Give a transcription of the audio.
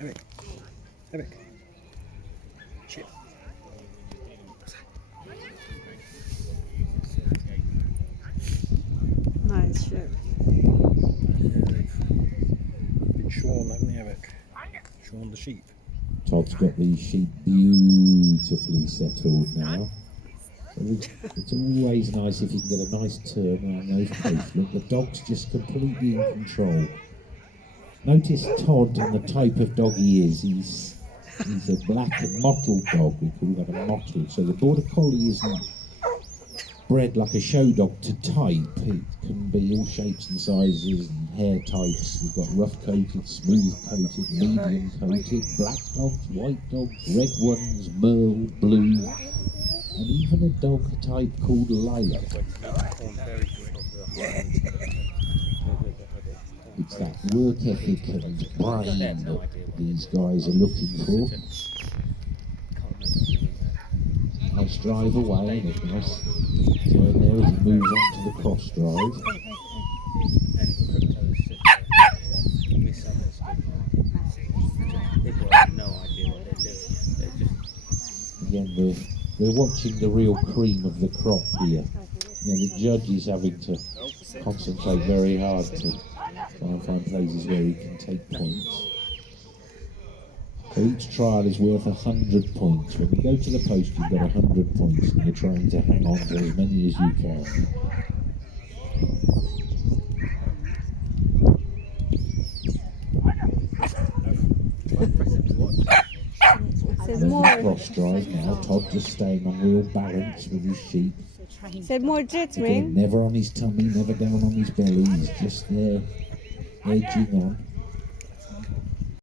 Eric. Eric. Chip. Nice sheep. Been shorn, haven't they, Eric? Shorn the sheep. Todd's got these sheep beautifully settled now. So it's always nice if you can get a nice turn around those posts. Look, the dog's just completely in control. Notice Todd and the type of dog he is. He's a black and mottled dog. We call that a mottled. So the Border Collie isn't bred like a show dog to type. It can be all shapes and sizes and hair types. We've got rough coated, smooth coated, medium coated, black dogs, white dogs, red ones, merle, blue, and even a dog type called lilac. It's that work ethic and brain that these guys are looking for. Nice drive away, and a nice turn there as he moves on to the cross drive. Again, we're watching the real cream of the crop here. You know, the judge is having to concentrate very hard to try and find places where he can take points. So each trial is worth 100 points. When you go to the post, you've got 100 points, and you're trying to hang on to as many as you can. Says And more. cross drive now. Todd just staying on real balance with his sheep. Said more Again, jittering. never on his tummy, never down on his belly. He's just there, edging on.